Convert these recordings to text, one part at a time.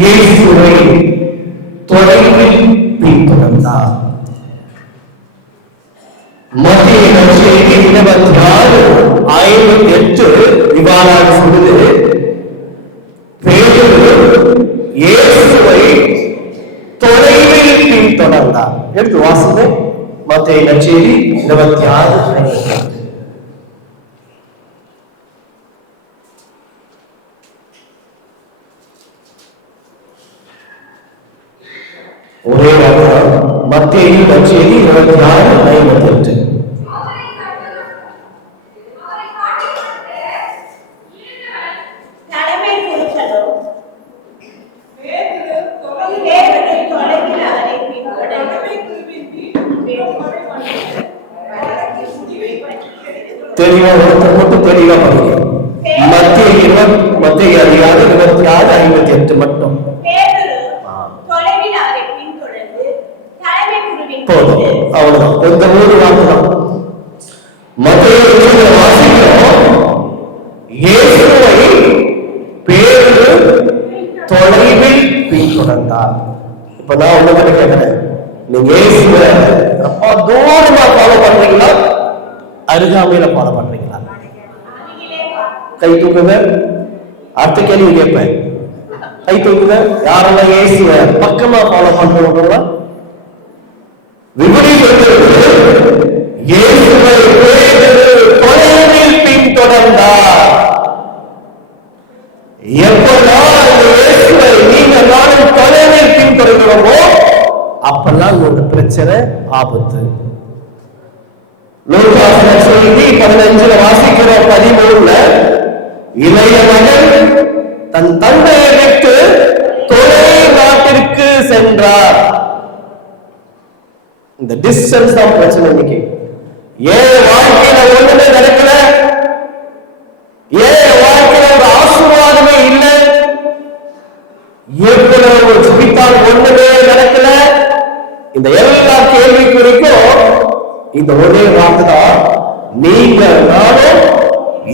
இயேசுவை தொலைவில் பின்தொடர்ந்தார். மத்திய நற்செய்தி 26:58 இவ்வாறாக சொல்லுது, பேதுரு இயேசுவை தொலைவில் பின்தொடர்ந்தார். எடுத்து வாசிங்க. மத்திய நற்செய்தி 26:58. ஒரே மத்திய நற்செய்தி 26:58. தெளிவா மட்டும் தெளிவா படிங்க. மத்திய அதிகாரம் 26:58 மட்டும் போதும். அவ்வளவுதான். இந்த மூணு வார்த்தை தான் மத்திய வாசிக்கிறோம். இயேசுவை பேதுரு தொலைவில் பின்தொடர்ந்தார். இப்ப நான் உங்ககிட்ட கேட்கிறேன், நீங்க இயேசுவை ரொம்ப தூரமா ஃபாலோ பண்றீங்களா, அருகாமையில ஃபாலோ பண்றீங்களா? கை தூக்குங்க. அடுத்த கேள்வி கேட்பேன். கை தூக்குங்க. யாரெல்லாம் இயேசுவை பக்கமா ஃபாலோ பண்றவங்க? இயேசுவை தொலைவில் பின்தொடர்ந்தார். எப்பெல்லாம் இயேசுவை நீங்க நானும் தொலைவில் பின்தொடர்கிறோமோ அப்பெல்லாம் உங்களுக்கு பிரச்சனை, ஆபத்து. லூக்கா நற்செய்தி 15 வாசிக்கிற 13 இளைய மகன் தன் தந்தையை விட்டு தொலை நாட்டிற்கு சென்றார். இந்த டிஸ்டன்ஸ் தான் பிரச்சனை. இன்னைக்கு ஏன் வாழ்க்கையில ஒண்ணுமே நடக்கல, ஏன் வாழ்க்கையில ஒரு ஆசீர்வாதமே இல்லை, எவ்வளவு ஜெபித்தால் ஒண்ணுமே நடக்கல, இந்த எல்லா கேள்விக்குறிக்கும் இந்த ஒரே வார்த்தை தான், நீங்க நானும்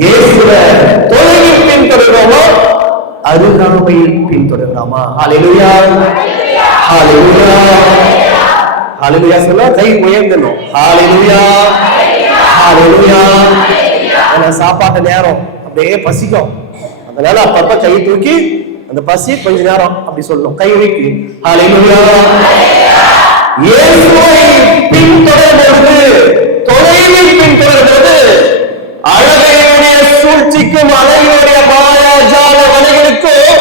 இயேசுவை தொலைவில் பின்தொடர்கிறோமா, அருகாமையில் பின்தொடர்கிறோமா? ஹல்லேலூயா, ஹல்லேலூயா, ஹல்லேலூயா சொல்ல கை உயர்த்தணும். ஹல்லேலூயா, ஹல்லேலூயா. சாப்பாட்டு நேரம் அப்படியே பசிக்கும், அதனால அப்பப்ப கை தூக்கி அந்த பசி கொஞ்ச நேரம் அப்படி சொல்லணும். கை வைக்கி ஹல்லேலூயா. இயேசுவை பின்தொடர்வது, தொலைவில் பின்தொடர்வது அழகையுடைய சூழ்ச்சிக்கும் அழகையுடைய மாயாஜால வலைகளுக்கும்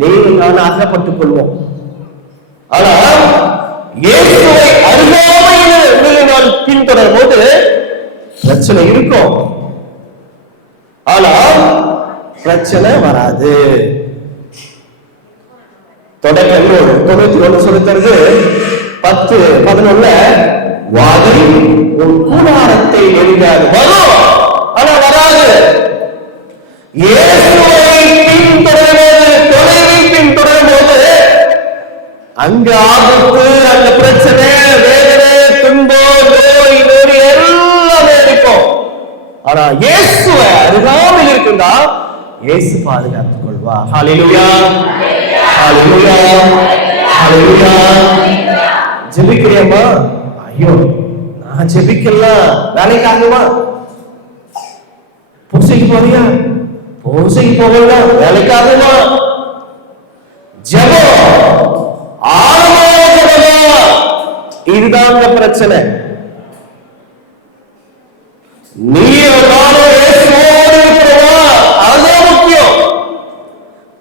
நீங்கள் நான் அகப்பட்டுக் கொள்வோம். ஆனால் இயேசுவை அருகாமையில் நான் பின்தொடரும் போது பிரச்சனை இருக்கும், ஆனால் பிரச்சனை வராது. தொடக்க 91 சொல்லி தருது 10:11 வாதை உன் கூடாரத்தை நெருங்காது, வரும் ஆனா வராது. இயேசுவை பின்தொடர்வது, தொலைவில் பின்தொடரும் போது அங்க ஆபத்து, அங்க பிரச்சனை, வேதனை, துன்பம், நோய், நொடி எல்லாமே இருக்கும். ஆனா இயேசுவை அருகாமையில் இருக்குதா, இயேசு பாதுகாத்துக் கொள்வா. ஹல்லேலூயா, ஹல்லேலூயா, ஹல்லேலூயா. ஜெபிக்கிறியம்மா? ஐயோ நான் ஜெபிக்கலாம், வேலைக்கு ஆகுமா? பூசைக்கு போறியா? பூசைக்கு போகலாம், வேலைக்கு ஆகுமா? ஜெபம் இதுதான் பிரச்சனை. நீ அதுதான் முக்கியம்.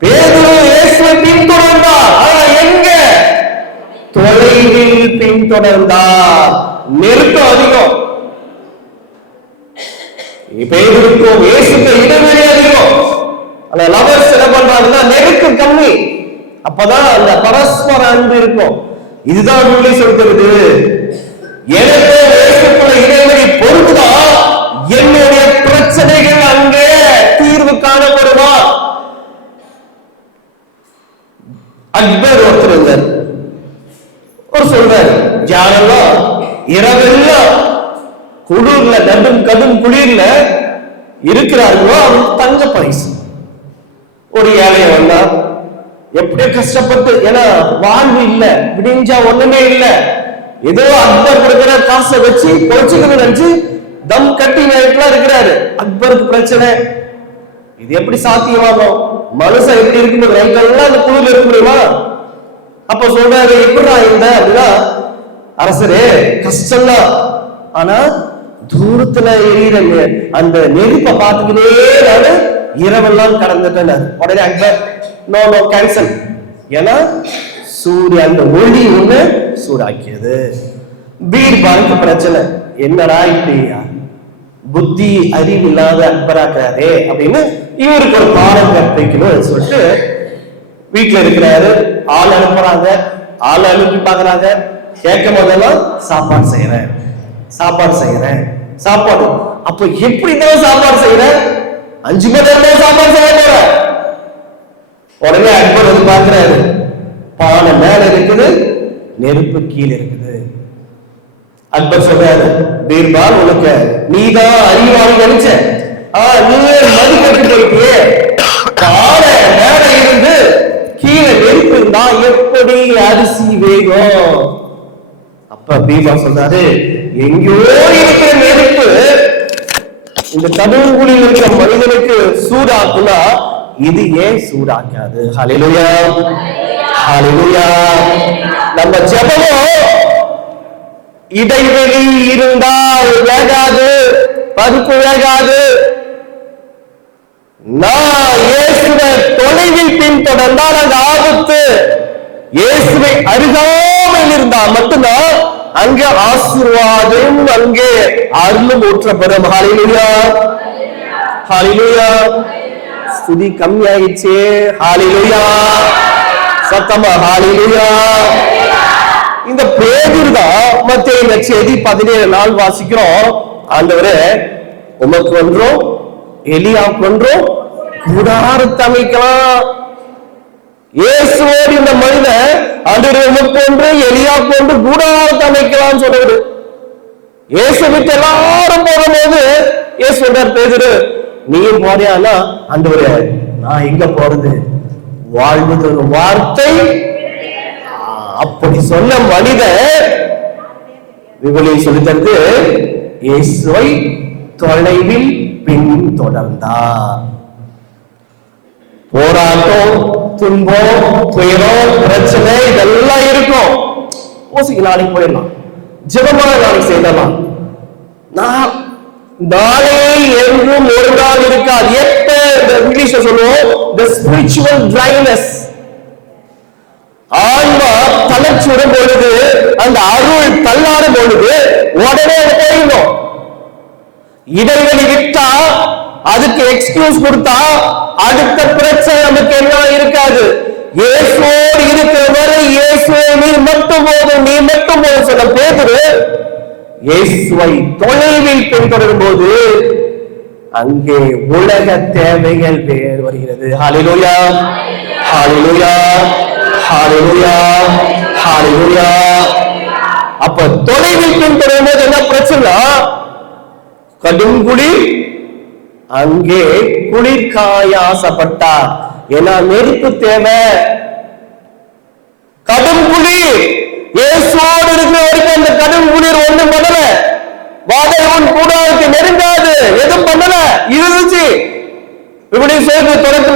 பேதுரு இயேசுவை பின்தொடர்ந்தார், ஆனா எங்க? தொலைவில் பின்தொடர்ந்தார். நெருக்கம் அதிகம். பேதுருக்கும் இயேசுக்கும் இடைவெளி அதிகம். ஆனா லவர்ஸ் என்ன பண்றாங்கன்னா நெருக்கம் கம்மி. அப்பதான் அந்த பரஸ்பர அன்பு இருக்கும். இதுதான் நூலை சொல்கிறது. எனக்கு இயேசுக்குள்ள இடைவெளி பொறுத்துதான் என்னுடைய பிரச்சனைகள் அங்கே தீர்வு காணப்படுமா? அக்பர் ஒருத்தர் ஒரு சொல்றாரு, யாரெல்லாம் இரவெல்லாம் குளிர்ல கடும் குளிர்ல இருக்கிறார்களோ அவருக்கு தங்க பரிசு. ஒரு ஏழைய வந்தா எப்படியோ கஷ்டப்பட்டு, ஏன்னா வாழ்வு இல்ல, விடிஞ்சா ஒண்ணுமே இல்ல, ஏதோ அக்பர் கொடுக்கிற காசை வச்சு பொழைச்சுக்கணும்னு நினைச்சு தம் கட்டி நேரத்துல இருக்கிறாரு. அக்பருக்கு பிரச்சனை, இது எப்படி சாத்தியமாகும்? மனுஷன் எப்படி இருக்கு, ரைட்டெல்லாம் அந்த குழுல இருக்க முடியுமா? அப்ப சொல்றாரு, எப்படா இந்த அப்படின்னா, அரசரே கஷ்டம்தான், ஆனா தூரத்துல எரியிற அந்த நெருப்பை பார்த்துக்கிட்டே நானு இரவெல்லாம் கடந்துட்டேன். உடனே அக்பர் நோ நோ கேன்சல், ஏன்னா சூரிய அந்த ஒளி ஒண்ணு சூடாக்கியது. பீர்பாலுக்கு பிரச்சனை, என்னடா இப்படி புத்தி அறிவு இல்லாத அக்பராக்குறாரே அப்படின்னு இவருக்கு ஒரு பாடம் கற்பிக்கணும்னு சொல்லிட்டு வீட்டுல இருக்கிறாரு. ஆள் அனுப்புறாங்க, ஆள் அனுப்பி பாக்குறாங்க. கேட்கும் போதெல்லாம் சாப்பாடு செய்யறேன், சாப்பாடு செய்யறேன், சாப்பாடு. அப்ப எப்படிதான் சாப்பாடு செய்யறேன்? 5 மணி நேரம் சாப்பாடு செய்ய போற. உடனே அக்பர் வந்து பாக்குறாரு, பானை மேல இருக்குது, நெருப்பு கீழே இருக்குது. அக்பர் சொல்றாரு, பீர்பால் உனக்கு நீதான் அறிவாளி நினைச்ச, நீயே மதி கட்டு போயிட்டியே, பானை மேல இருந்து கீழே நெருப்பு இருந்தா எப்படி அரிசி வேகும்? அப்ப பீர்பால் சொல்றாரு, எங்கேயோ இருக்கிற நெருப்பு இந்த கடவுளில் இருக்கிற மனிதனுக்கு சூடாக்குனா இது ஏன் சூடாக்காது? ஹல்லேலூயா, ஹல்லேலூயா. நம்ம ஜெபமும் இடைவெளி இருந்தால் வேகாது, பருப்பு வேகாது. நான் இயேசுவை தொலைவில் பின்தொடர்ந்தால் அந்த ஆபத்து. இயேசுவை அருகாமல் இருந்தால் மட்டும்தான் அங்கே ஆசீர்வாதம், அங்கே அருளும் ஊற்றப்படும். ஹல்லேலூயா, ஹல்லேலூயா. ஸ்துதி கம்மியாயிடுச்சு. ஹல்லேலூயா, சத்தமா ஹல்லேலூயா. இந்த பேதுரு தான் மத்தேயு நற்செய்தி 17 வாசிக்கிறோம். ஆண்டவரே உமக்கு ஒன்றும் எலியாவுக்கு ஒன்றும் கூடாரத்தை அமைக்கலாம். இயேசுவோடு இந்த மனிதன் ஆண்டவரே உமக்கு ஒன்று எலியாவுக்கு ஒன்று கூடாரத்தை அமைக்கலாம் சொல்றாரு. இயேசு விட்டு எல்லாரும் போகும்போது இயேசு சொல்றார், பேதுரு நீயும் போறியானா? ஆண்டவரே நான் எங்க போறது? வாழ்வு தரும் வார்த்தை. அப்படி சொன்ன மனிதன் விவலியை சொல்லித்தந்து இயேசுவை தொலைவில் பின்தொடர்ந்தார். போராட்டம், துன்பம், துயரம், பிரச்சனை இதெல்லாம் இருக்கும். நாளைக்கு போயிடலாம், ஜெபமான நாளைக்கு செய்யலாம். நான் நாளே என்றும் ஒரு நாள் இருக்காது. எப்ப இங்கிலீஷ்ல சொல்லுவோம், the spiritual dryness. ஆன்மா தளர்ச்சிடும் பொழுது, அந்த அருள் தள்ளாடும் பொழுது உடனே போயிடும். இடைவெளி விட்டா, அதுக்கு எக்ஸ்கியூஸ் கொடுத்தா அடுத்த பிரச்சனை நமக்கு என்ன இருக்காது. இயேசுவோடு இருக்கிற வரை இயேசுவை நீ மட்டும் போதும், நீ மட்டும் போதும் சொன்ன பேதுரு இயேசுவை தொலைவில் பின்தொடரும் போது அங்கே உலக தேவைகள் வேறு வருகிறது. ஹல்லேலூயா, ஹல்லேலூயா, ஹல்லேலூயா, ஹல்லேலூயா. அப்ப தொலைவில் பின்தொடரும் போது என்ன பிரச்சனை? கடும் குளிர், அங்கே குளிர்காய ஆசைப்பட்டார். ஏன்னா நெருப்பு தேவை. கடும் குளிர், இயேசுவோடு இருக்கிற வரைக்கும் அந்த கடும் குளிர் ஒண்ணும் பண்ணல. வாதை உன் கூடாரத்தை நெருங்காது, எதுவும் பண்ணல, இருந்துச்சு. இப்படி சேர்ந்து தொடுத்து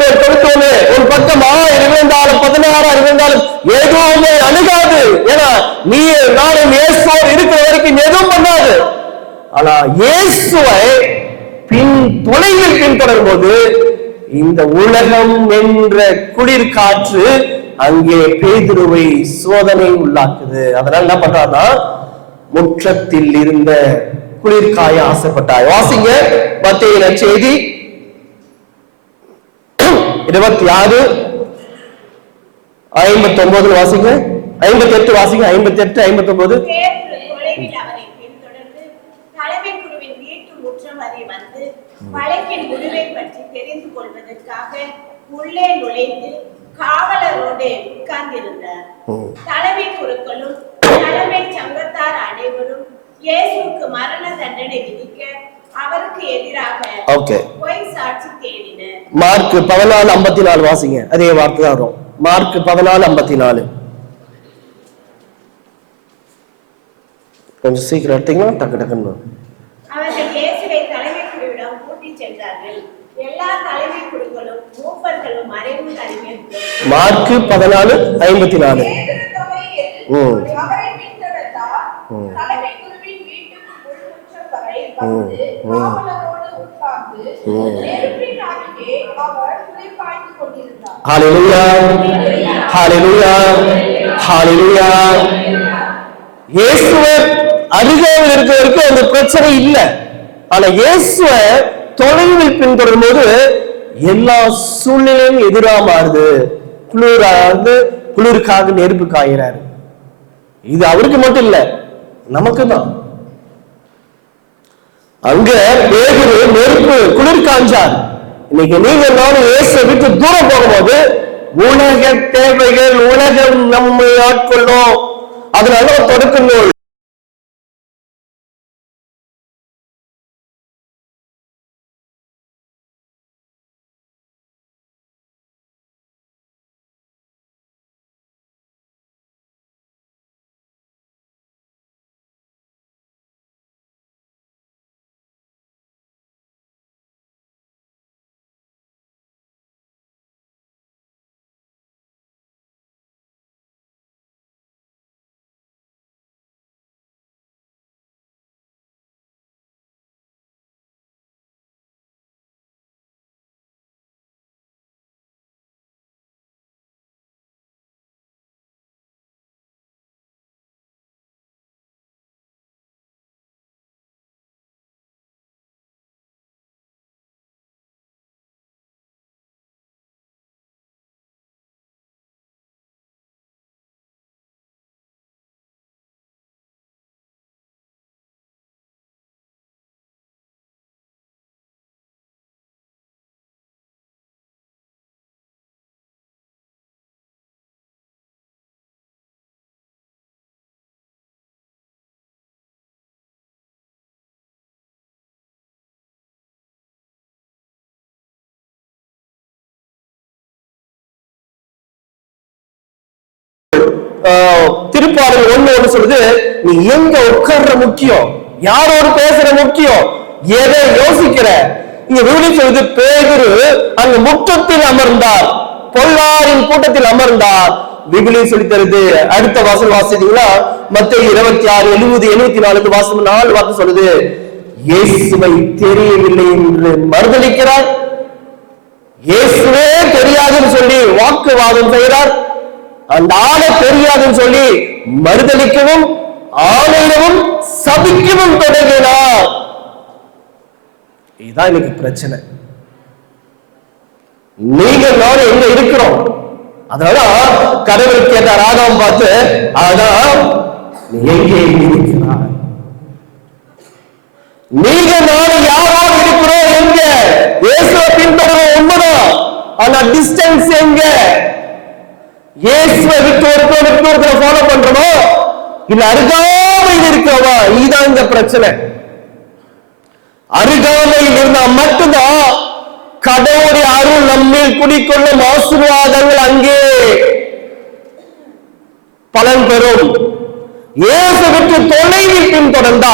ஒரு பக்கம் 1000 இருந்தாலும் 16 இருந்தாலும் எதுவுமே அணுகாது. ஏன்னா நீ நானும் இயேசுவோடு இருக்கிற வரைக்கும் எதுவும் பண்ணாது. ஆனா இயேசுவை தொலைவில் பின்தொடரும் போது இந்த உலகம் என்ற குளிர் காற்று அங்கே பேதுருவை சோதனை உள்ளாக்குது. அதனால என்ன பண்றாருன்னா, முற்றத்தில் இருந்த குளிர்காய ஆசைப்பட்டார். வாசிங்க மத்தேயு நற்செய்தி 26:59 வாசிங்க, 58 வாசிங்க, 58, 59. வழக்கின் முடிவை பற்றி தெரிந்து கொள்வதற்காக உள்ளே நுழைந்து காவலரோடு உட்கார்ந்திருந்தார். தலைமை குருக்களும் தலைமை சங்கத்தார் அனைவரும் இயேசுவுக்கு மரண தண்டனை விதிக்க அவருக்கு எதிராக பொய் சாட்சி தேடினர். மார்க் 14:54 வாசிங்க. அதே வார்த்தை தான் வரும். மார்க் 14:54. கொஞ்சம் சீக்கிரம் எடுத்தீங்கன்னா டக்கு டக்குன்னு. அவர்கள் இயேசுவை தலைமை குருவிடம் கூட்டிச் சென்றார்கள். எல்லா தலைமை குருக்களும் மூப்பர்களும் மறைவு அறிஞர்களும். மார்க் 14:54. அவரை பின்தொடர்ந்தார். தலைமை குருவின் வீட்டுக்குள் முற்றம் வரை வந்து காவலரோடு உட்கார்ந்து நெருப்பின் அருகே அவர் குளிர்காய்ந்து கொண்டிருந்தார். ஹல்லேலூயா, ஹல்லேலூயா, ஹல்லேலூயா. இயேசுவை அருகாமையில் இருக்கிறவருக்கு அந்த பிரச்சனை இல்லை. ஆனா இயேசுவ தொலைவில் பின்தொடரும் போது எல்லா சூழ்நிலையும் எதிராக மாறுது. குளிருக்காக நெருப்பு காய்கிறாரு. இது அவருக்கு மட்டும் இல்ல, நமக்கு தான். அங்க பேதுரு நெருப்பு குளிர் காஞ்சார். இன்னைக்கு நீங்க நானும் இயேசுவை விட்டு தூரம் போகும்போது உலக தேவைகள், உலகம் நம்மை ஆட்கொள்ளும். அதனால தொடக்கங்கள் திருப்பாடல் 1 சொல்லுது, நீ எங்க உட்கார்ற முக்கியம், யாரோடு பேசுற முக்கியம், எதை யோசிக்கிற. இங்க விவரி சொல்லுது, பேதுரு அங்க முற்றத்தில் அமர்ந்தார், பொல்லாரின் கூட்டத்தில் அமர்ந்தார். விபிலி சொல்லி தருது. அடுத்த வாசல் வாசித்தீங்களா, மத்தேயு 26:70-74 வாசம் 4 வார்த்தை சொல்லுது, இயேசுவை தெரியவில்லை என்று மறுதலிக்கிறார். இயேசுவே தெரியாதுன்னு சொல்லி வாக்குவாதம் செய்கிறார். அந்த ஆளை தெரியாதுன்னு சொல்லி மறுதலிக்கவும் ஆணையிடவும் சபிக்கவும் தொடங்கினார். இதுதான் எனக்கு பிரச்சனை. நீங்க நானும் எங்க இருக்கிறோம். அதனால கடவுள் கேட்டார் ஆதாம் பார்த்து, ஆதாம் நீ எங்கே இருக்கிறாய்? நீங்க நானும் யாரோடு இருக்கிறோம்? எங்க? இயேசுவை பின்தொடரும் உண்மைதான், ஆனா டிஸ்டன்ஸ் எங்க? இயேசுவை விட்டு ஒருத்தர் ஃபாலோ பண்றோமோ இல்ல அருகாமையில் இருக்கிறோமா? இதுதான் இந்த பிரச்சனை. அருகாமையில் இருந்தா மட்டும்தான் கடவுளுடைய அருள் நம்மில் குடிக்கொள்ளும் ஆசீர்வாதங்கள் அங்கே பலன் பெறும். இயேசு விட்டு தொலைவில் பின்தொடர்ந்தா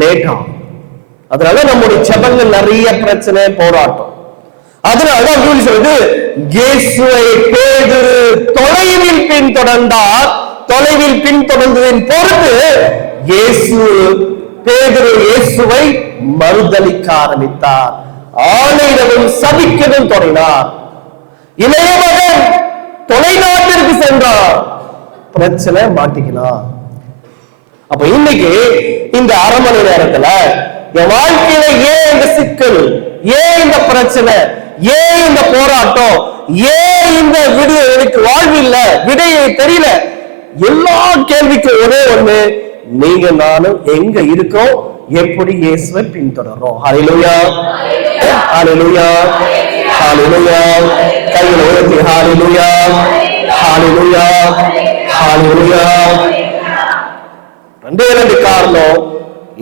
லேட்டா. அதனால நம்முடைய ஜெபங்கள் நிறைய பிரச்சனை, போராட்டம். அதனாலதான் சொல்லுது, இயேசுவை பேதுரு தொலைவில் பின்தொடர்ந்தார். தொலைவில் பின்தொடர்ந்ததின் பொறுத்து பேதுரு இயேசுவை மறுதலிக்க ஆரம்பித்தார். ஆணையிடவும் சபிக்கவும் தொடங்கினார். இளைய மகன் தொலைநாட்டிற்கு சென்றார், பிரச்சனை மாட்டிக்கினார். அப்ப இன்னைக்கு இந்த அரை மணி நேரத்துல என் வாழ்க்கையில ஏன் இந்த சிக்கல், ஏன் இந்த பிரச்சனை, ஏன் இந்த போராட்டம், ஏன் இந்த விடு எனக்கு வாழ்வு இல்ல, விடையை தெரியல, எல்லா கேள்விக்கும் ஒரே ஒண்ணு, நீங்க நானும் எங்க இருக்கோம், எப்படி இயேசுவை பின்தொடர்றோம். ஹல்லேலூயா, ஹல்லேலூயா, ஹல்லேலூயா. கைகளை உயர்த்தி ஹல்லேலூயா, ஹல்லேலூயா, ஹல்லேலூயா. ரெண்டு காரணம்,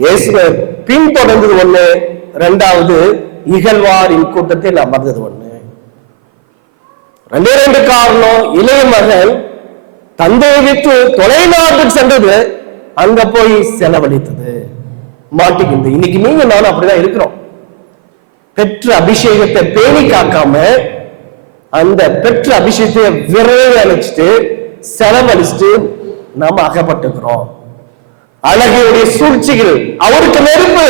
இயேசுவை பின்தொடர்ந்தது ஒண்ணு, இரண்டாவது இகழ்வாரின் கூட்டத்தில் அமர்ந்தது ஒண்ணு. ரெண்டு காரணம். இளைய மகன் தந்தையை விட்டு தொலைநாட்டுக்கு சென்றது, அங்க போய் செலவழித்தது, மாட்டிக்கிது. இன்னைக்கு நீங்க நானும் அப்படிதான் இருக்கிறோம். பெற்ற அபிஷேகத்தை பேணி காக்காம அந்த பெற்ற அபிஷேகத்தை விரைவு அழைச்சிட்டு செலவழிச்சுட்டு நாம அகப்பட்டுக்கிறோம். அழகையுடைய சூழ்ச்சிகள், அவருக்கு நெருப்பு,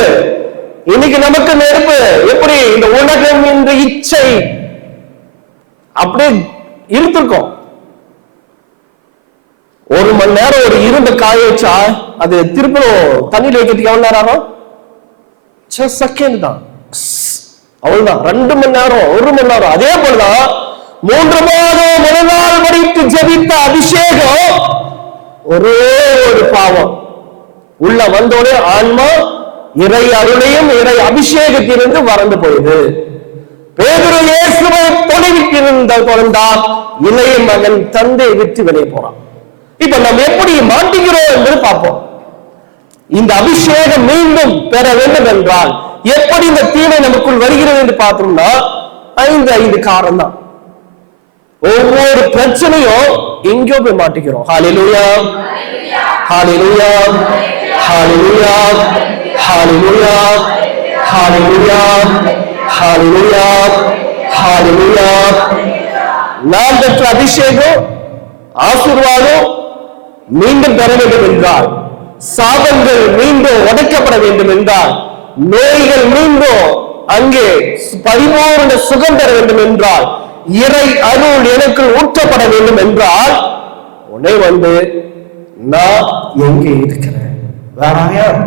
இன்னைக்கு நமக்கு நெருப்பு. எப்படி இந்த உலகம் என்ற இச்சை அப்படியே இருந்திருக்கும். ஒரு மணி நேரம் ஒரு இரும்பு காய வச்சா அது திருப்பணும் தண்ணியில் வைக்கிறதுக்கு எவ்வளவு நேரம் ஆகும்? செகண்ட் தான், அவ்வளவுதான். 2 மணி நேரம், 1 மணி நேரம். அதே போலதான் 3 மாதம் ஒரு நாள் வரைத்து ஜெபித்த அபிஷேகம் ஒரே ஒரு பாவம் உள்ள வந்தோடனே ஆன்மா இறை அருளையும் இறை அபிஷேகத்திலிருந்து வறண்டு போயுது. பேதுரு இயேசுவை தொலைவிட்டிருந்த தொடர்ந்தால் இளைய மகன் தந்தை விட்டு வெளியே போறான். இப்ப நம்ம எப்படி மாட்டிக்கிறோம் என்று பார்ப்போம். இந்த அபிஷேகம் மீண்டும் பெற வேண்டும் என்றால் எப்படி இந்த தீமை நமக்குள் வருகிறது என்று பார்த்தோம்னா 5 காரணம் தான். ஒவ்வொரு பிரச்சனையும் எங்கேயோ போய் மாட்டிக்கிறோம். ஹல்லேலூயா, ஹல்லேலூயா, ஹல்லேலூயா, ஹல்லேலூயா, ஹல்லேலூயா, ஹல்லேலூயா, ஹல்லேலூயா. நாம் பெற்ற அபிஷேகம் ஆசீர்வாதம் மீண்டும் பெற வேண்டும் என்றால், சாபங்கள் மீண்டும் உடைக்கப்பட வேண்டும் என்றால், நோய்கள் மீண்டும் அங்கே பரிபூர்ண சுகம் பெற வேண்டும் என்றால், இறை அருள் எனக்கு ஊற்றப்பட வேண்டும் என்றால், உன்னை நான் எங்கே இருக்கிறேன்? Where I am.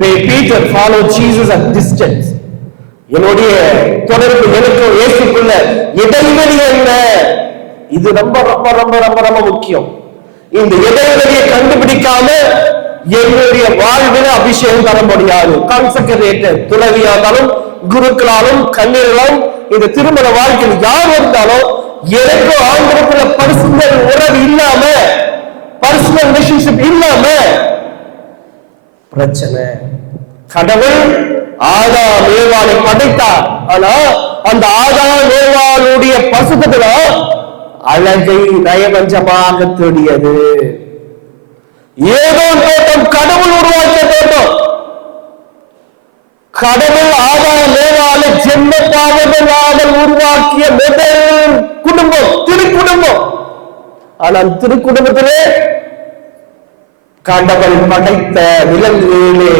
Peter followed Jesus at distance. என்னுடைய தொடர்பு எனக்கு இயேசுக்குள்ள இடைவெளி என்ன? இது ரொம்ப ரொம்ப ரொம்ப ரொம்ப ரொம்ப முக்கியம். இந்த இடைவெளியை கண்டுபிடிக்காம என்னுடைய வாழ்வில் அபிஷேகம் தர முடியாது. கான்செக்ரேட்டர் துறவியானாலும் குருக்களாலும் கண்ணீர்களும் இந்த திருமண வாழ்க்கையில் யார் இருந்தாலும் எனக்கு ஆந்திரத்துல பர்சனல் உறவு இல்லாம, பர்சனல் ரிலேஷன்ஷிப் இல்லாம பிரச்சனை. கடவுள் ஆதாம் ஏவாளை படைத்தார். ஆனா அந்த ஆதாம் ஏவாளுடைய பசுத்தத்துல அழகை நயவஞ்சமாக தேடியது. ஏதோ தோட்டம் கடவுள் உருவாக்கிய தோட்டம். கடவுள் ஆதாம் ஏவாளை ஜென்ம பாவங்களால் உருவாக்கிய முதல் குடும்பம் திருக்குடும்பம். ஆனால் திருக்குடும்பத்திலே கடவுள் படைத்த விலங்குகளிலே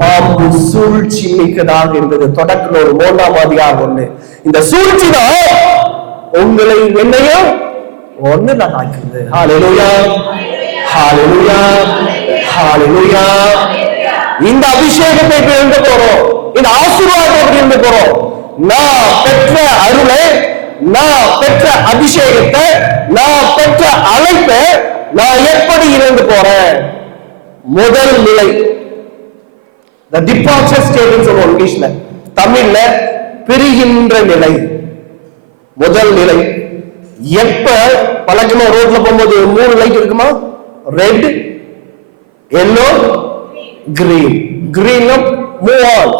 பாம்பு சூழ்ச்சி மிக்கதாக இருந்தது. தொடக்க 3ஆம் அதிகாரம் 1. இந்த சூழ்ச்சி தான் உங்களை என்னையும் ஒண்ணு நான் ஆக்குது. ஹல்லேலூயா, ஹல்லேலூயா, ஹல்லேலூயா. இந்த அபிஷேகத்தை இருந்து போறோம், இந்த ஆசீர்வாதத்தை இருந்து போறோம். நான் பெற்ற அருளை, நான் பெற்ற அபிஷேகத்தை, நான் பெற்ற அழைப்பை நான் எப்படி இருந்து போறேன்? முதல் நிலை, the departure state in இங்கிலீஷ்ல, தமிழ்ல பிரிகின்ற நிலை. முதல் நிலை எப்ப பழக்கமா ரோட்ல போகும்போது 3 லைட் இருக்குமா? Red, yellow, green. Green move on,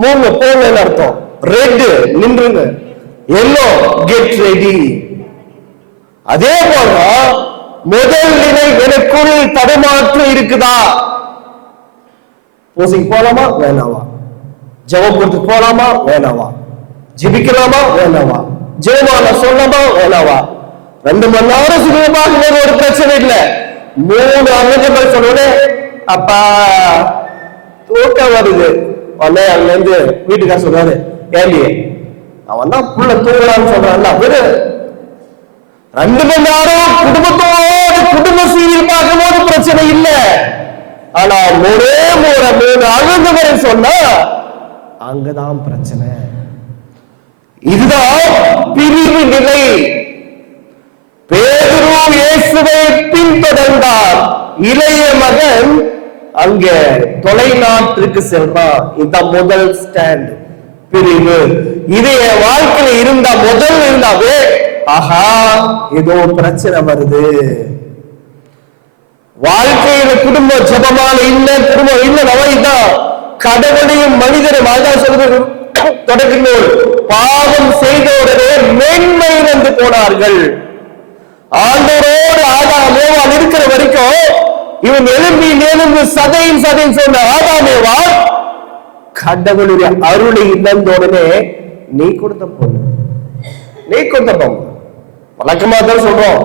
move போங்க அர்த்தம். ரெட் நின்றுங்க, எல்லோ கெட் ரெடி. அதே போல முதல் நிலை எனக்குள் தடுமாற்றம் இருக்குதா? பூசைக்கு போலாமா வேணாவா? ஜெபத்துக்கு போலாமா வேணாவா? ஜெபிக்கலாமா வேணாவா? ஜெபமால சொல்லலாமா வேணாவா? 2 மணி நேரம் சுகமாக ஒரு பிரச்சனை இல்லை. 3 அங்கங்கள் சொன்னோடனே அப்பா தூக்கம் வருது. உடனே அங்க இருந்து வீட்டுக்கார சொல்றாரு, ஏண்டியே அவன் தான் புள்ள தூங்கலான்னு சொல்றான்ல, விடு. 2 மணி நேரம் குடும்பத்தோடு குடும்ப சீரியல் பார்க்கும்போது பிரச்சனை இல்லை. ஆனா ஒரே 3 அழுந்தவரை சொன்னா அங்கதான் பிரச்சனை. இதுதான் பிரிவு நிலை. பேதுரு இயேசுவை பின்தொடர்ந்தார். இளைய மகன் அங்கே தொலைநாட்டிற்கு சென்றான். இந்த முதல் ஸ்டாண்ட் பிரிவு. இது என் வாழ்க்கையில இருந்த முதல் இருந்தாவே, ஆஹா ஏதோ பிரச்சனை வருது. வாழ்க்கையில குடும்ப ஜபமால இல்ல, குடும்பம் இல்ல, நவைதான் கடவுளையும் மனிதரும் அதான் சொல்றது தொடர்கின்றோர் பாவம் செய்தவுடனே மேன்மை இழந்து போனார்கள். ஆண்டவரோடு ஆதாமேவால் இருக்கிற வரைக்கும் இவன் எலும்பு சதையும் சொன்ன ஆதாமேவால் கடவுளுடைய அருளை இழந்த உடனே நீ கொடுத்த பொண்ணு வழக்கமா தான் சொல்றோம்,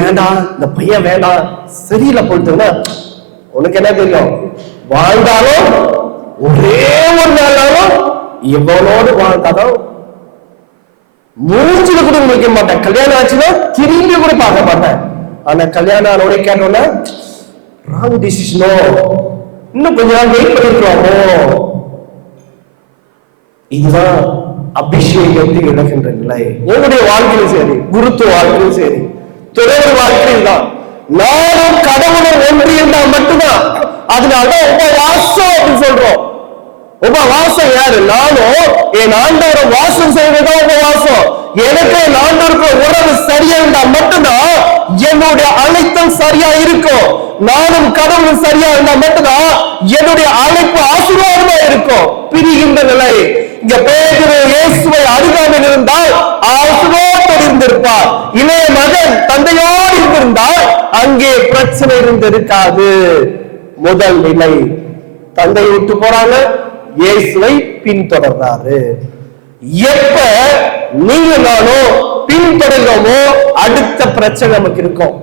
வேண்டாம் இந்த பையன் வேண்டாம் சரியில்லை போட்டுன்னா உனக்கு என்ன தெரியும், வாழ்ந்தாலும் ஒரே ஒரு நாளாலும் இவனோடு வாழ்ந்தாலும் மூஞ்சில கூட முடிக்க மாட்டேன், கல்யாணம் ஆச்சுன்னா திரும்பி கூட பார்க்க மாட்டேன். ஆனா கல்யாணம் ஆனோட கேட்டோம்னா ராங் டிசிஷனோ, இன்னும் கொஞ்ச நாள் வெயிட் பண்ணிருக்கோமோ. இதுதான் அபிஷேகத்தை இழக்கின்ற நிலை. என்னுடைய வாழ்க்கையிலும் சரி, குருத்துவ வாழ்க்கையிலும் சரி, துறவு வாழ்க்கையில் தான் நானும் கடவுளும் ஒன்று இருந்தால் மட்டும்தான். அதனாலதான் உபவாசம் அப்படின்னு சொல்றோம். உபவாசம் யாரு? நானும் என் ஆண்டவரை வாசம் செய்வதுதான் உபவாசம். எனக்கு என் ஆண்டவருக்கு உறவு சரியா இருந்தா மட்டும்தான் என்னுடைய அழைத்தம் சரியா இருக்கும். நானும் கடவுளும் சரியா இருந்தா மட்டும்தான் என்னுடைய அழைப்பு ஆசீர்வாதமா இருக்கும். பிரிகின்ற நிலை. இங்க பேதுரு இயேசுவை அருகாமையில் இருந்தால் ஆசீர்வாதத்தோடு இருந்திருப்பார். இளைய மகன் தந்தையோடு இருந்திருந்தால் அங்கே பிரச்சனை இருந்திருக்காது. முதல் நிலை, தந்தையை விட்டு போறாங்க, இயேசுவை பின்தொடர்றாரு. எப்ப நீங்க நானும் பின்தொடர்றோமோ அடுத்த பிரச்சனை நமக்கு இருக்கும்.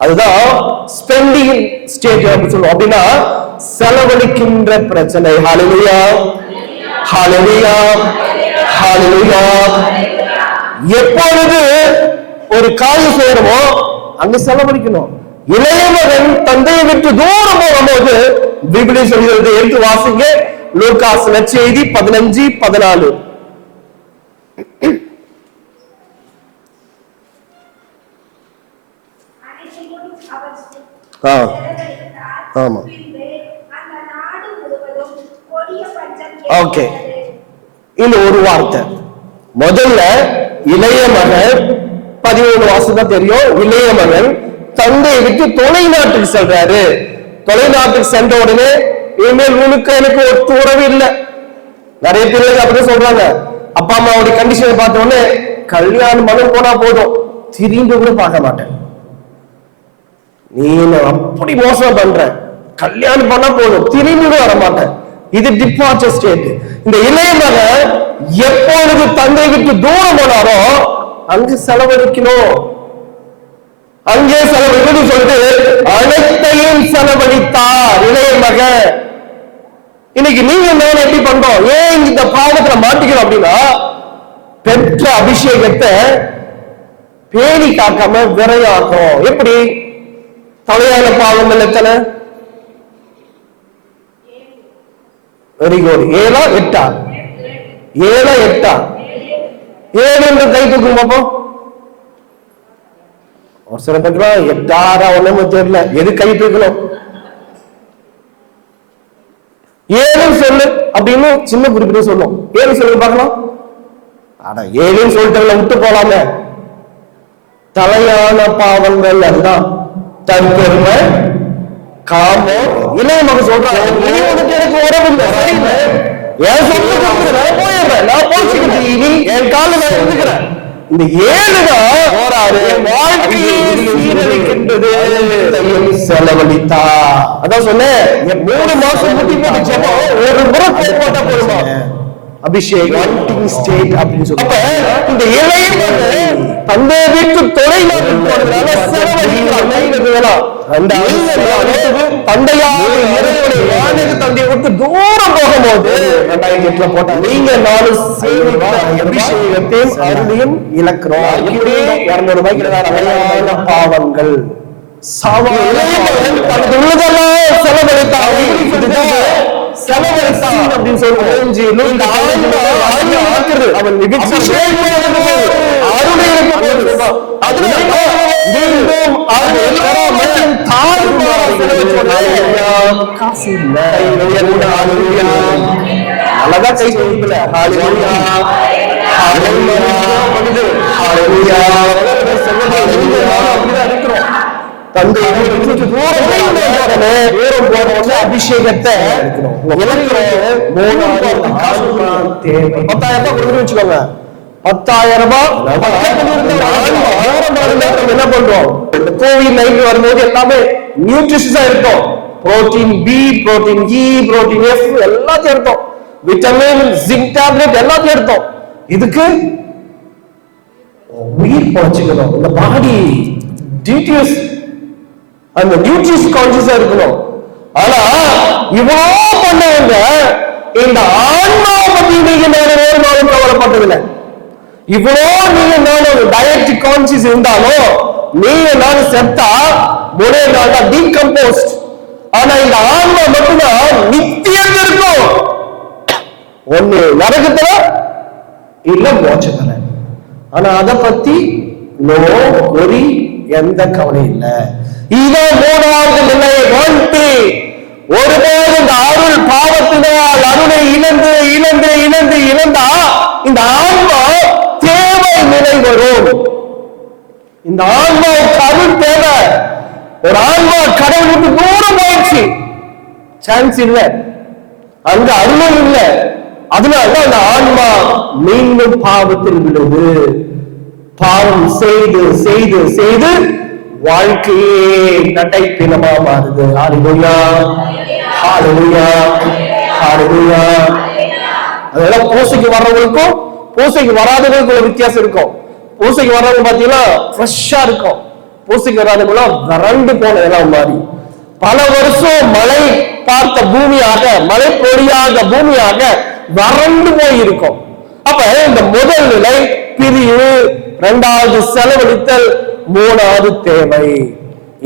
அதுதான் ஸ்பெண்டிங் ஸ்டேஜ் அப்படின்னு சொல்லுவோம். அப்படின்னா செலவழிக்கின்ற பிரச்சனை. ஹல்லேலூயா, ஹல்லேலூயா, ஹல்லேலூயா. எப்பொழுது ஒரு காரியம் செய்யறோமோ அங்க செலவழிக்கணும். இளைய மகன் தந்தையை விட்டு தூரம் போகும்போது பைபிளை சொல்கிறது, எடுத்து வாசிங்க. லூக்காஸ் நற்செய்தி 15:14. ஆமா, ஓகே. இந்த ஒரு வார்த்தை முதல்ல இளைய மகன் 13 வாசம் தான் தெரியும். இளைய மகன் தந்தையை விட்டு தொலைநாட்டுக்கு செல்றாரு. தொலைநாட்டுக்கு சென்ற உடனே இனிமேல் உனக்கு எனக்கு ஒத்து உறவு இல்லை. நிறைய பேர் அப்படி சொல்றாங்க. அப்பா அம்மாவுடைய கண்டிஷனை பார்த்த உடனே கல்யாணம் மனம் போனா போதும், திரும்பி கூட பார்க்க மாட்டேன். நீ அப்படி மோசம் பண்ற, கல்யாணம் பண்ணா போதும், திரும்பி கூட வர மாட்டேன். இது டிபார்ச்சர் ஸ்டேட். இந்த இளைய மகன் எப்பொழுது தந்தை விட்டு தூரம் போனாரோ அங்கு செலவழிக்கணும். அங்கே செலவழிக்கணும் சொல்லிட்டு அனைத்தையும் செலவழித்தார் இளைய மகன். இன்னைக்கு நீங்க நான் எப்படி பண்றோம்? ஏன் இந்த பாவத்துல மாட்டிக்கிறோம் அப்படின்னா, பெற்ற அபிஷேகத்தை பேணி காக்காம விரையாக்கும். எப்படி? தலையான பாவங்கள் எத்தனை? Very good. 7 8 7 8 7 என்று கை தூக்கும் பார்ப்போம். ஒரு சில பேர் 8 ஒண்ணுமே தெரியல, எது கை தூக்கணும்? 7 சொல்லு அப்படின்னு சின்ன குறிப்பிட்டு சொல்லும். 7 சொல்லு பார்க்கலாம். ஆனா 7 சொல்லிட்டு விட்டு போலாமே. தலையான பாவங்கள் அதுதான் தற்பெருமை, காமம். இளைய மகன் சொல்றாங்க, எனக்கு உறவு இல்லை, என் சொந்த நான் போயிடுறேன், நான் போச்சுக்கிட்டு என் கால நான் இருந்துக்கிறேன். இந்த 7 தான் போராடு வாழ்க்கையை சீரழிக்கின்றது. செலவழித்தா அதான் சொன்னேன். 3 மாசம் முட்டி போட்டு ஜெபம் ஒரு முறை போட்டா போதுமா? அபிஷேகம் ஸ்டேட் அப்படின்னு சொல்லி. அப்ப இந்த இளைய மகன் தந்தை வீட்டு தொலைநாட்டு போனதுனால செலவழிக்கிறான். தந்தையை விட்டு தூரம் போகும்போது 2008 போட்டா நீங்க 4 அபிஷேகத்தையும் அருளையும் இழக்கிறோம். 200 ரூபாய்க்கு பாவங்கள் உள்ளதெல்லாம் செலவழித்தான் அப்படின்னு சொல்லுவோம். அவன் காசு இல்ல, நல்லதா கை சொல்லுங்கள. தந்தை தூரம் போற அபிஷேகத்தை 10,000 ரூபாய் கொடுத்து வச்சுக்கோங்க. 10,000 ரூபாய் என்ன பண்றோம்? கோவில் நைட் வரும்போது எல்லாமே நியூட்ரிஷஸா இருக்கும். புரோட்டீன் பி, புரோட்டீன் இ, புரோட்டீன் எஃப் எல்லாத்தையும் எடுத்தோம். விட்டமின், ஜிங்க் டேப்லெட் எல்லாத்தையும் எடுத்தோம். இதுக்கு உயிர் பழச்சுக்கணும். இந்த பாடி டியூட்டிஸ் அந்த நியூட்ரிஸ் கான்சியஸா இருக்கணும். ஆனா இவ்வளவு பண்ணவங்க இந்த ஆன்மாவை பத்தி நீங்க நானும் கவலைப்பட்டதில்லை. இவ்வளோ நீங்க நானும் டயட் கான்சியஸ் இருந்தாலும் நீங்க நானும் செத்தா ஒரே நாள் தான் டீகம்போஸ்ட். ஆனா இந்த ஆன்மா மட்டும்தான் நித்தியம் இருக்கும். ஒண்ணு நரகத்துல இல்ல மோட்சத்துல. ஆனா அதை பத்தி ஒரு எந்த கவலை இல்லை. இதோ 3வது நிலையை வாழ்த்தி ஒருபோது இந்த அருள் பாவத்தினால் அருளை இழந்து இழந்து இழந்து இழந்தா இந்த ஆன்மா தேவை நிலை வரும். இந்த ஆன்மாவுக்கு அருள் தேவை. ஒரு ஆன்மா கடவுளுக்கு தூரம் போயிடுச்சு, சான்ஸ் இல்லை, அங்க அருளும் இல்லை. அதனாலதான் அந்த ஆன்மா மீண்டும் பாவத்தில் விழுது. பாவம் செய்து செய்து செய்து வாழ்க்கையே நடைப்பினமா மாறுது. ஹல்லேலூயா, ஹல்லேலூயா, ஹல்லேலூயா. அதெல்லாம் பூசைக்கு வர்றவங்களுக்கும் பூசைக்கு வராதவங்களுக்கும் வித்தியாசம் இருக்கும். பூசைக்கு வர்றவங்க பாத்தீங்கன்னா ஃப்ரெஷ்ஷா இருக்கும். பூசைக்கு வராதவங்க வறண்டு போன எல்லாம் மாறி பல வருஷம் மழை பார்த்த பூமியாக, மழை பொழியாத பூமியாக வறண்டு போய் இருக்கும். அப்ப இந்த முதல் நிலை பிரிவு, 2வது செலவழித்தல், 3வது தேவை.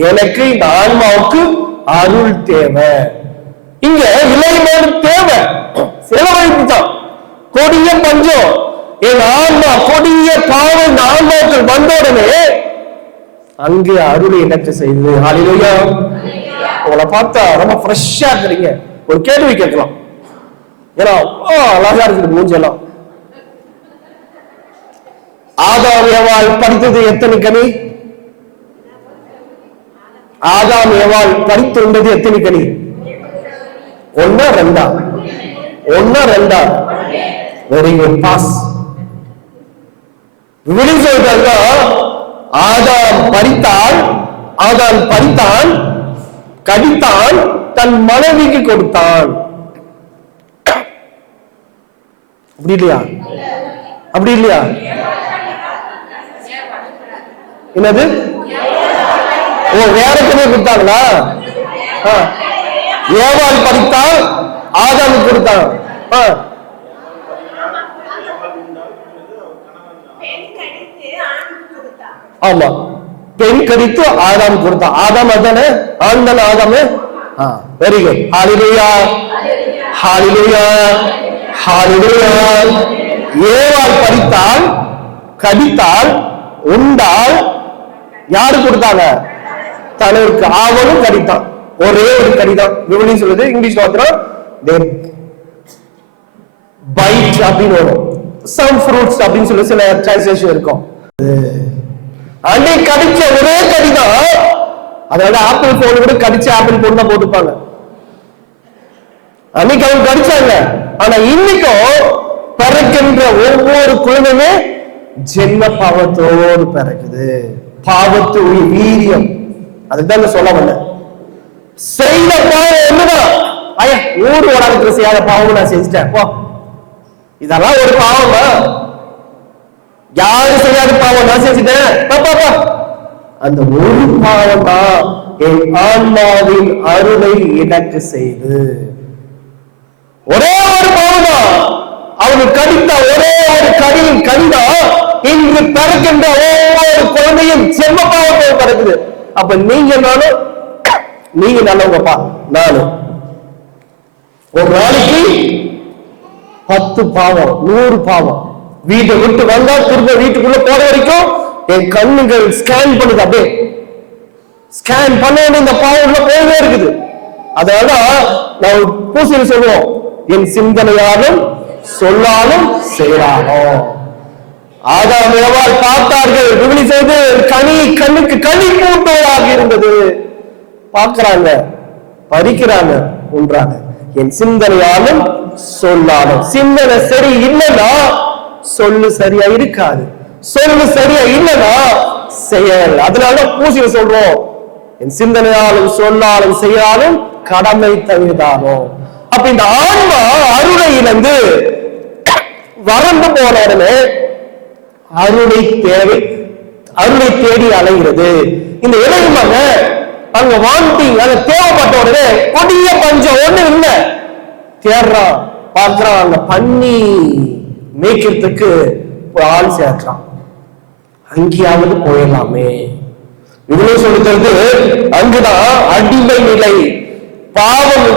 எனக்கு இந்த ஆன்மாவுக்கு அருள் தேவை. இங்க இளைஞர் தேவை, செலவழிப்பு தான். கொடிய பஞ்சம், என் ஆன்மா கொடிய பாவம் இந்த ஆன்மாக்கள் வந்த உடனே அங்கே அருளை எனக்கு செய்து. ஹல்லேலூயா. உங்களை பார்த்தா ரொம்ப ஃப்ரெஷ்ஷா இருக்கிறீங்க. ஒரு கேள்வி கேட்கலாம். ஏன்னா அழகா இருக்குது மூஞ்செல்லாம். ஆதாம் ஏவாள் படித்தது எத்தனை கனி? ஆதாம் ஏவாள் படித்திருந்தது எத்தனை கனி? 1 2 1 2 வெரி குட், பாஸ். சொல்றாங்க ஆதாம் பறித்தான், கடித்தான், தன் மனைவிக்கு கொடுத்தான். அப்படி இல்லையா? அப்படி இல்லையா? என்னது? வேற கனி கொடுத்தாங்களா? ஏவாள் பறித்தான், ஆதாமுக்கு கொடுத்தான். ஆமா, பெண் கடித்து ஆதாம் கொடுத்தான். ஆதாம் அதானே? ஆண் தானே ஆதாமே? Very good. ஹல்லேலூயா, ஹல்லேலூயா, ஹல்லேலூயா. ஏவாள் பறித்தாள், கடித்தாள், உண்டாள். யாரு கொடுத்தாங்க? தலைவருக்கு. ஆவலும் கடித்தான். ஒரே ஒரு கடிதான். விவலின்னு சொல்லுது. இங்கிலீஷ்ல மாத்திரம் பைட் அப்படின்னு வரும். சம் ஃப்ரூட்ஸ் அப்படின்னு சொல்லி சில டிரான்ஸ்லேஷன் இருக்கும். அன்னைக்கு கடிச்ச ஒரே கடிதான். அதோட ஆப்பிள் போன் கூட கடிச்ச ஆப்பிள் போன் தான் போட்டுப்பாங்க. அன்னைக்கு அவங்க கடிச்சாங்க. ஆனா இன்னைக்கும் பிறக்கின்ற ஒவ்வொரு குழந்தையுமே ஜென்ம பாவத்தோடு பிறக்குது. பாவத்து வீரியம். அதுதான் சொல்ல வந்த. செய்த பாவம் என்னதான்? ஐயா, ஊர் உலகத்துல செய்யாத பாவம் நான் செஞ்சுட்டேன் போ. இதெல்லாம் ஒரு பாவமா? யாரு செய்யாத பாவம் நான் செஞ்சுட்டேன். அந்த ஒரு பாவம் தான் என் ஆன்மாவின் அருளை எனக்கு செய்து. ஒரே ஒரு பாவம் தான். அவனுக்கு கடித்த ஒரே ஒரு கடிதான் இன்று பிறக்கின்ற ஒவ்வொரு குழந்தையும் செம்ம பாவத்தை பிறக்குது. அப்ப நீங்க நானும், நீங்க நல்லவங்கப்பா, நானும் ஒரு நாளைக்கு 10 பாவம் 100 பாவம். வீட்டை விட்டு வந்தா திரும்ப வீட்டுக்குள்ள போற வரைக்கும் என் கண்ணுகள் ஸ்கேன் பண்ணுது. அப்படியே ஸ்கேன் பண்ண இந்த பாவம் போகவே இருக்குது. அதனால நான் பூசையில் சொல்லுவோம், என் சிந்தனையாலும் சொல்லாலும் செயலாலும் ஆதாம் ஏவாள் பார்த்தார்கள், விபலி செய்து கனி கண்ணுக்கு கனி பூட்டோராக இருந்தது. பார்க்கிறாங்க, பறிக்கிறாங்க, உண்றாங்க. என் சிந்தனையாலும் சொல்லாலும். சிந்தனை சரி இல்லைன்னா சொல்லு சரியா இருக்காது, சொல்லு சரியா இல்லைன்னா செயல். அதனால பூசி சொல்றோம், என் சிந்தனையாலும் சொல்லாலும் செய்யாலும் கடமை தவிர்த்தாலும். அப்ப இந்த ஆன்மா அருளை இழந்து வறண்டு போன உடனே அருளை தேடி அலைகிறது. இந்த இளைஞங்க அங்க வாண்டிங், அங்க தேவைப்பட்ட உடனே கொடிய பஞ்சம் ஒண்ணு இல்ல, தேடுறான், பார்க்கிறான், அங்க பண்ணி மேய்க்கிறதுக்கு ஆள் சேர்க்கிறான். அங்கேயாவது போயிடலாமே. இவ்வளவு சொல்லுறது அங்குதான் அடிமை நிலை. பாவம்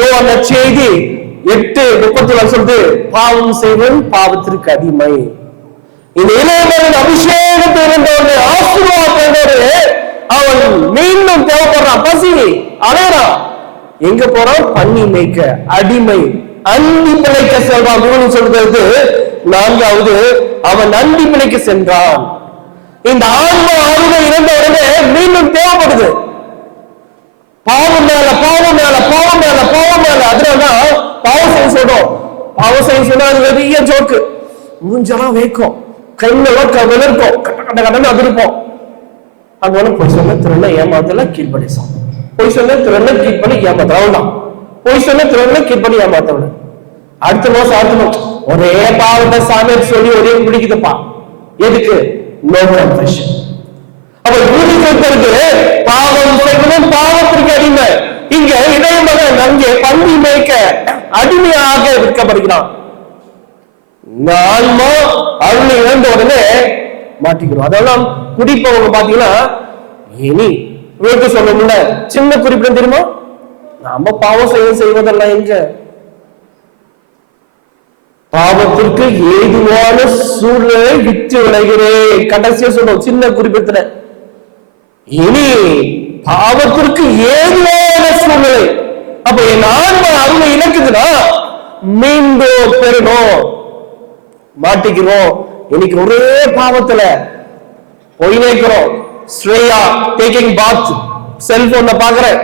யோவான் செய்தி 8:34 சொல்லுது, பாவம் செய்வன் பாவத்திற்கு அடிமை. இந்த இளைஞரின் அபிஷேகத்தை இருந்தவரு, ஆசீர்வாதத்தோடு அவன் மீண்டும் தேவைப்படுறான், பசி அடையறான். எங்க போறான்? பண்ணி மேய்க்க, அடிமை, அந்தி பிழைக்க செல்றான். சொல்றது 4வது, அவன் அந்தி பிழைக்க சென்றான். இந்த ஆன்மா அருளை இழந்த உடனே மீண்டும் தேவைப்படுது. பாவம் மேல பாவம் மேல பாவம் மேல பாவம் மேல. அதனாலதான் பாவம் செய்ய சொல்றோம். பாவம் செய்ய சொன்னா அது பெரிய ஜோக்கு. மூஞ்செல்லாம் வைக்கும், கையெல்லாம் விளர்க்கும், கட்ட கட்டன்னு அதிருப்போம். அங்க ஒண்ணு பொய் சொன்ன திறனை ஏமாத்தல கீழ்படி சாப்பிடும். பொய் சொன்ன திறனை கீழ்படி ஏமாத்தலாம். பொய் சொன்ன திறனை கீழ்படி ஏமாத்தவன. அடுத்த மாசம் ஒரே பாவத்தை சாமியார் சொல்லி ஒரே பிடிக்குதுப்பா. எதுக்கு? No confession. அப்ப பாவம் செய்வதும் பாவத்திற்கு அடிமை. இங்க இளையமகன் அங்கே பந்தி மேய்க்க அடிமையாக விற்கப்படுகிறான். இந்த ஆன்மா அருளை இழந்த உடனே மாட்டிக்கிறோம். அதெல்லாம் குடிப்பவங்க பாத்தீங்கன்னா, இனி இவருக்கு சொல்ல முடியல. சின்ன குறிப்பிடம் தெரியுமா? நாம பாவம் செய்வதெல்லாம் எங்க? பாவத்திற்கு ஏதுவான சூழ்நிலை விட்டு விளைகிறேன். கடைசியா சொல்றோம் சின்ன குறிப்பிட்ட. இனி பாவத்திற்கு ஏதுவான சூழ்நிலை. அப்ப என் ஆன்மா அருளை இழக்குதுன்னா மீண்டும் பெறணும், மாட்டிக்கிறோம். இன்னைக்கு ஒரே பாவத்துல போய் நிற்கிறோம். ஸ்ரேயா டேக்கிங் பாத், செல்போன்ல பாக்குறேன்.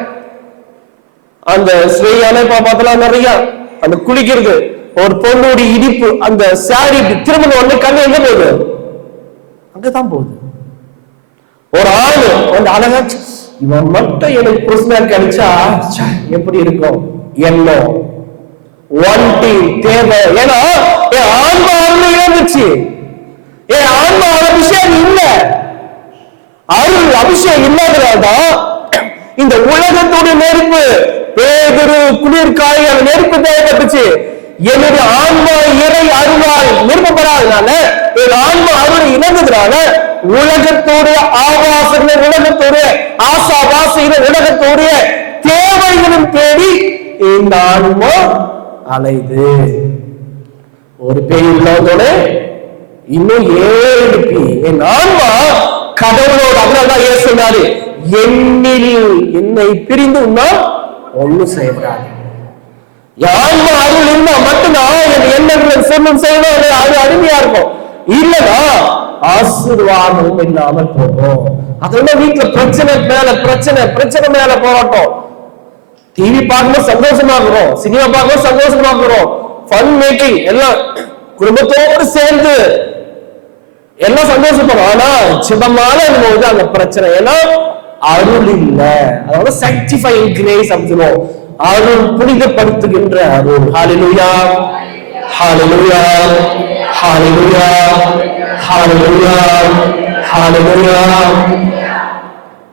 அந்த ஸ்ரேயானே பார்த்தலாம் நிறைய அந்த குளிக்கிறது, ஒரு பொண்ணுடைய இடிப்பு, அந்த சாரி திரும்ப ஒண்ணு கண்ணு எங்க போகுது? அங்கதான் போகுது. ஒரு ஆளு அந்த அழகா, இவன் மட்டும் எனக்கு புருஷனாக கிடைச்சா எப்படி இருக்கும்? எண்ணம், வாண்டிங், தேவை. ஏன்னா என் ஆன்மா அருள் இழந்துச்சு. என் ஆன்மா அபிஷேகம் இல்ல. அருள் அபிஷேகம் இல்லாததான் இந்த உலகத்துடைய நெருப்பு, பேதுரு குளிர்காய நெருப்பு தேவைப்பட்டுச்சு. என்னுடைய ஆன்மா இறை அருளால் நிரப்பப்படாதனால, என் ஆன்மா அருளை இழந்ததுனால உலகத்தோடைய ஆபாசங்கள், உலகத்தோடைய ஆசாபாசைகள், உலகத்தோடைய தேவைகளும் தேடி இந்த ஆன்மா அலைது. ஒரு பேய் இல்லாதோட இன்னும் 7 பேய். என் ஆன்மா கடவுளோடு, அதனால்தான் ஏன் சொன்னாரு, என்னை பிரிந்து உன்னால் ஒண்ணும் செய்யப்படாது. ஆன்மா அருள் இருந்தா மட்டும்தான் என் எண்ணங்கள் சொன்னும் செய்யணும், அது அருமையா இருக்கும். இல்லைன்னா ஆசீர்வாதம் இல்லாமல் போகும். அதனால வீட்டுல பிரச்சனை மேல பிரச்சனை, பிரச்சனை மேல போராட்டம். டிவி பார்க்கும்போது சந்தோஷமா இருக்கிறோம், சினிமா பார்க்கும்போது சந்தோஷமா இருக்கிறோம், ஃபன் மேக்கிங் எல்லாம் குடும்பத்தோடு சேர்ந்து எல்லாம் சந்தோஷப்படும். ஆனா சிதமான போது அந்த பிரச்சனை, ஏன்னா அருள் இல்லை. அதனால sanctifying grace அப்படின்னு அருள், புனிதப்படுத்துகின்ற அருள். ஹல்லேலூயா, ஹல்லேலூயா, ஹல்லேலூயா, ஹல்லேலூயா, ஹல்லேலூயா.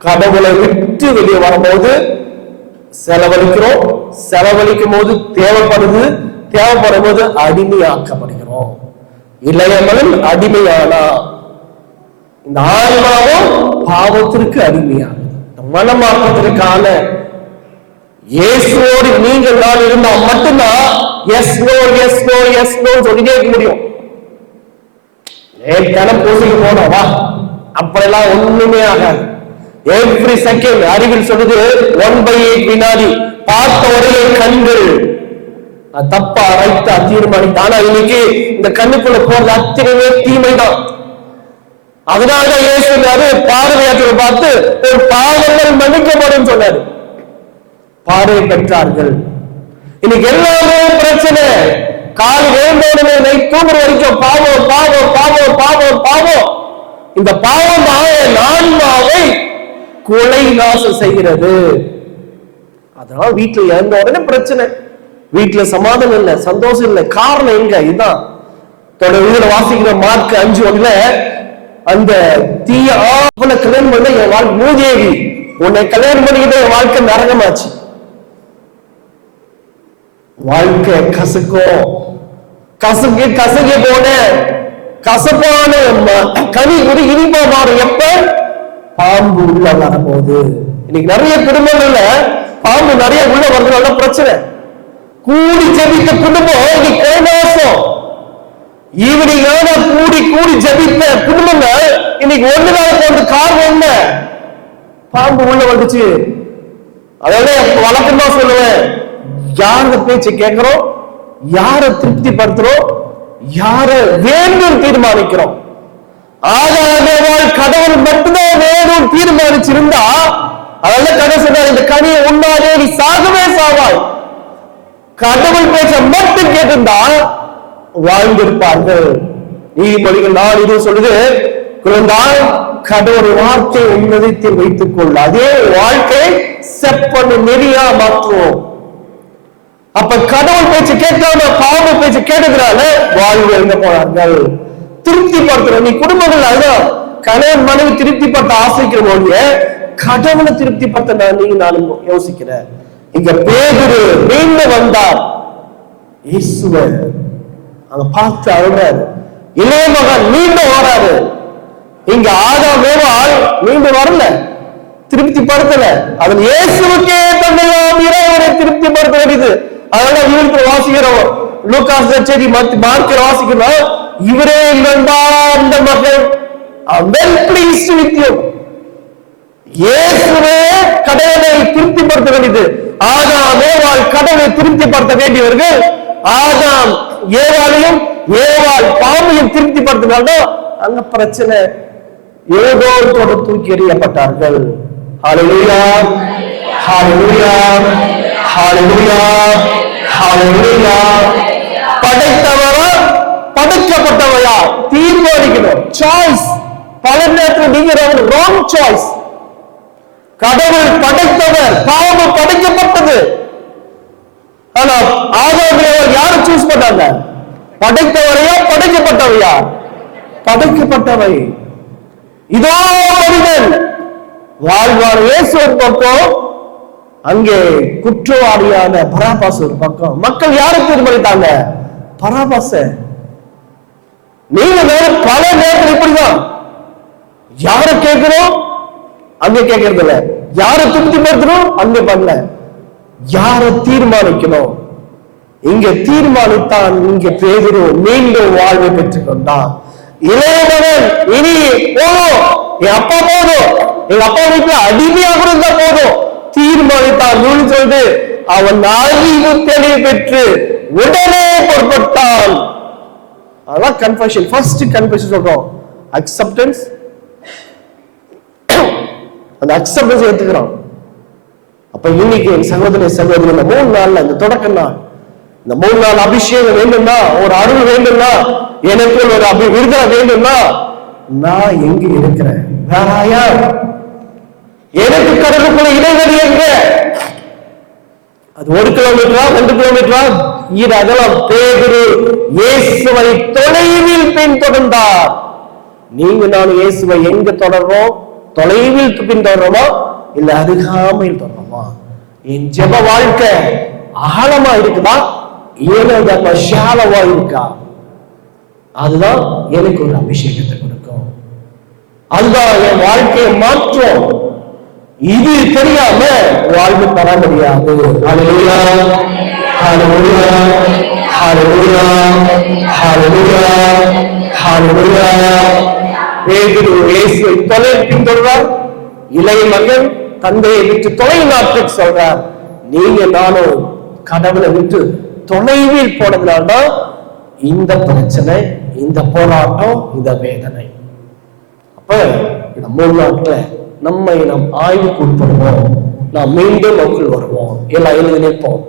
கடவுளை விட்டு வெளியே வரும்போது செலவழிக்கிறோம், செலவழிக்கும் போது தேவைப்படுது, தேவைப்படும் போது அடிமையாக்கப்படுகிறோம். இளையமகன் அடிமையானா, இந்த ஆன்மாவும் பாவத்திற்கு அடிமையான மனமாற்றத்திற்கான இயேசுவோடு நீங்கள் நான் இருந்தால் மட்டும்தான் yes no yes no yes no சொல்லிட்டே இருக்க முடியும். கணம் பூசிக்கு போனவா அப்படியெல்லாம் ஒண்ணுமே ஆகாது. எவ்ரி செகண்ட் அறிவில் சொல்லுது 1/8 வினாடி பார்த்த ஒரே கண்கள் தப்பா ரைட்டா தீர்மானித்தான். ஆனா இன்னைக்கு இந்த கண்ணுக்குள்ள போறது அத்தனையுமே தீமைதான். அதனாலதான் இயேசு பார்வையாற்றலை பார்த்து ஒரு பாவங்கள் மன்னிக்கப்படும் சொன்னாரு. பார்வை பெற்றார்கள். இன்னைக்கு எல்லாமே பிரச்சனை. கால் வேண்டோடுமே நை தூங்குற வரைக்கும் பாவம் பாவம் பாவம் பாவம் பாவம். இந்த பாவம் ஆன்மாவை கொலை நாசம் செய்கிறது. அதனால வீட்டுல இறந்த உடனே பிரச்சனை, வீட்டுல சமாதானம் இல்லை, சந்தோஷம் இல்லை. காரணம் எங்க? இதுதான் தொடர்ந்து வாசிக்கிற மார்க் 5:1 அந்த தீய ஆவலை கல்யாணம் பண்ண என் வாழ்க்கை மூதேவி, உன்னை கல்யாணம் பண்ணிக்கிட்ட என் வாழ்க்கை நரகமாச்சு. வாழ்க்கை கசக்கும், கசக்கி போன கசப்பான கனி ஒரு இனிப்பா மாறும் எப்ப பாம்பு உள்ள வரும்போது. இன்னைக்கு நிறைய குடும்பங்கள்ல பாம்பு நிறைய உள்ள வர்றதுனால பிரச்சனை. கூடி ஜபித்த குடும்பம் இன்னைக்கு கைலாசம். ஈவினிங் கூடி ஜபித்த குடும்பங்கள் இன்னைக்கு ஒன்று நாள் போன்ற காரணம் என்ன? பாம்பு உள்ள வந்துச்சு. அதனால வழக்கமா சொல்லுவேன், யார பேச்சு கேட்கிறோம், யார திருப்தி படுத்துறோம், யார வேண்டும் தீர்மானிக்கிறோம். கடவுள் மட்டும்தான் வேணும் தீர்மானிச்சிருந்தா, அதனால கடவுள் சொன்னார், இந்த கனியை உண்ணாதே நீ சாகவே சாவாய். கடவுள் பேச்ச மட்டும் கேட்டிருந்தா வாழ்ந்திருப்பார்கள். நீதிமொழிகள் 4 சொல்லுது, குழந்தாய் கடவுள் வார்த்தை உன்னதத்தில் வைத்துக் கொள்ள, அதே வாழ்க்கை செப்பன்னு நெறியா மாற்றுவோம். அப்ப கடவுள் பேச்சு கேட்காம பாவ பேச்சு கேட்டதுனால வாழ்வு இழந்து போனார்கள். திருப்தி படுத்துற நீ குடும்பங்கள் அதுதான் கணவன் மனைவி திருப்தி படுத்த ஆசைக்கிற போது கடவுளை திருப்தி படுத்த நீங்க நானும் யோசிக்கிறேன். இங்க பேதுரு மீண்டு வந்தார், இயேசுவை அங்க பார்த்து அழுறாரு. இளைய மகன் மீண்டும் வராரு. இங்க ஆதாம் ஏவாள் மீண்டும் வரல, திருப்தி படுத்தல. அதில் இயேசுவுக்கே தன்னையாம் இறைவனை திருப்தி படுத்த வேண்டியது. அதனால இவருக்கு வாசிக்கிறோம், லூக்காஸ் செய்தி மார்க்க வாசிக்கிறோம், இவரே இரண்டாம் மகன் well pleased with you. இயேசுவே கடவுளை திருப்திப்படுத்த வேண்டியது. ஆதாம் ஏவாள் கடவுளை திருப்திப்படுத்த வேண்டியவர்கள் ஆதாம் ஏவாளையும் ஏவாள் பாம்பையும் திருப்திப்படுத்தினால்தான் அங்க பிரச்சனை. ஏதோத்தோடு தூக்கி எறியப்பட்டார்கள். ஹல்லேலூயா, ஹல்லேலூயா, ஹல்லேலூயா, ஹல்லேலூயா. படைத்தவரா படைக்கப்பட்டவரா தீர்மானிக்கணும். சாய்ஸ். பல நேரத்தில் நீங்க ராங் சாய்ஸ். கடவுள் படைத்தவர், பாவம் படைக்கப்பட்டது. ஆனா ஆதாம் யாரை சூஸ் பண்ணாங்க? படைத்தவரையா படைக்கப்பட்டவையா? படைக்கப்பட்டவை. இதோ மனிதன் வாழ்வார் இயேசு ஒரு பக்கம், அங்கே குற்றவாளியான பராபாஸ் ஒரு பக்கம். மக்கள் யாரை தீர்மானித்தாங்க? பராபாச. நீங்க பல நேரத்தில் இப்படிதான் யாரை கேட்கிறோம் அங்க கேட்கறது இல்ல, யாரை திருப்திப்படுத்தணும் அங்க பண்ணல, யாரை தீர்மானிக்கணும் இங்க தீர்மானித்தான். இங்க பேதுரு மீண்டும் வாழ்வை பெற்றுக் கொண்டான். இளையவன் இனி போதும், என் அப்பா போதும், எங்க அப்பா வீட்டுல அடிமையாக இருந்தா போதும் தீர்மானித்தான். சொல்லிட்டு அவன் அறிவு தெளிவு பெற்று உடனே பொறுப்பட்டான். அதான் கன்ஃபெஷன். ஃபர்ஸ்ட் கன்ஃபெஷன் சொல்றோம், அக்செப்டன்ஸ். அந்த அக்செப்டன்ஸ் எடுத்துக்கிறோம். அப்ப இன்னைக்கு சகோதர சகோதரி, இந்த 3 நாள்ல இந்த தொடக்க நாள், இந்த 3 நாள் அபிஷேகம் வேண்டும்னா, ஒரு அருள் வேண்டும்னா, எனக்கு ஒரு விடுதலை வேண்டும்னா, நான் எங்க இருக்கிறேன்? வேறாயா? எனக்கு கடலுக்குள்ள இடைவெளி எங்க? அது 1 கிலோமீட்டரா 2 கிலோமீட்டரா? இது அதெல்லாம் பேதுரு இயேசுவை தொலைவில் பின்தொடர்ந்தார். நீங்க நான் இயேசுவை எங்க தொடர்றோம்? தொலைவில் பின்தொடர்றோமா இல்ல அருகாமையில் தொடர்றோமா? என் ஜெப வாழ்க்கை ஆழமா இருக்குதா ஏனோ ஷாலவா இருக்கா? அதுதான் எனக்கு ஒரு அபிஷேகத்தை கொடுக்கும். அதுதான் என் வாழ்க்கையை மாற்றும். இது தெரியாம வாழ்வு பெற முடியாது. ஹல்லேலூயா, ஹல்லேலூயா, ஹல்லேலூயா, ஹல்லேலூயா, ஹல்லேலூயா. பேதுரு இயேசுவை தொலைவில் பின்தொடர்றார். இளைய மகன் தந்தையை விட்டு தொலை நாட்டுக்கு சொல்றார். நீங்க நானும் கடவுளை விட்டு தொலைவில் போனதுனால்தான் இந்த பிரச்சனை, இந்த போராட்டம், இந்த வேதனை. அப்ப இந்த 3 நாட்கள நம்மை நாம் ஆய்வுக்கு உட்படுவோம். நாம் மீண்டும் நமக்குள் வருவோம். எல்லாம் எழுதி நிற்போம்.